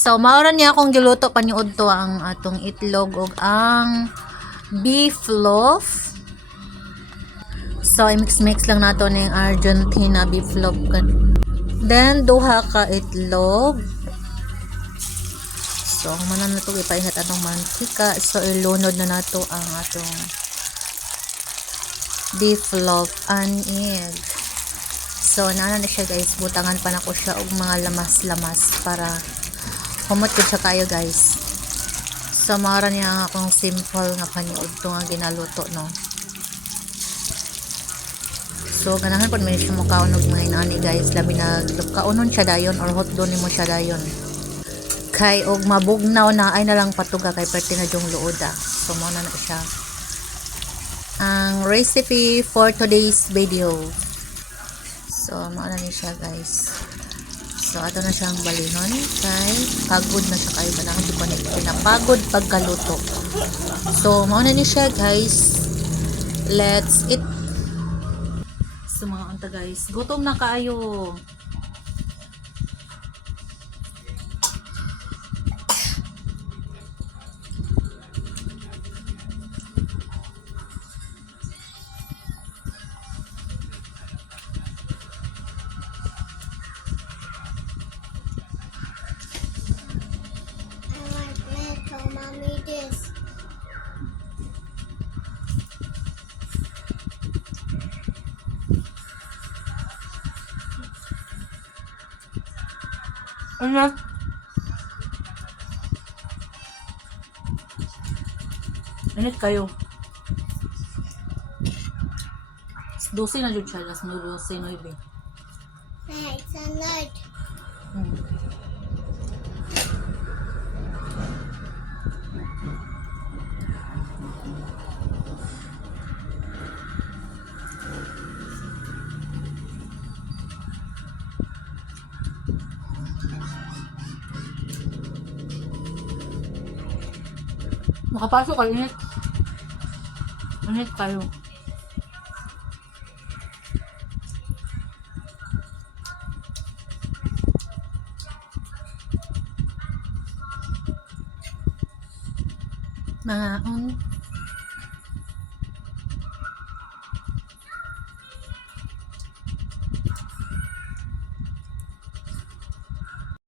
So, maoran niya akong giluto paniud to ang atong itlog ug ang beef loaf. So, i-mix-mix lang nato ning Argentina beef loaf. Then, duha ka itlog. So, ang manan na ito, ipaingat atong mantika. So, ilunod na nato ang atong beef loaf and egg. So, naana na siya guys. Butangan pa na ko siya og mga lamas-lamas para humot ko siya kayo guys. So, mara niya akong simple nga paniud to nga ginaluto, no. So, ganahan po may siya mukhaon og mga inani guys. Labi na kaunon siya dayon or hot doon mo siya dayon. Kay og mabugnaw na ay na lang patuga kay perti na jong luoda. So, mao na siya ang recipe for today's video. So, maana ni siya guys. So, ato na siyang balihon kay pagod na siya kayo ganahan di pa na pinapagod pagkaluto. So, mauna ni siya guys. Let's eat. So, mga unta guys, gutom na kaayo. Mommy, this. Ano? Init kayo. 12 na jud siya, las 12:09. Hey, it's a night. Makapasok kayo, init. Init kayo. Mga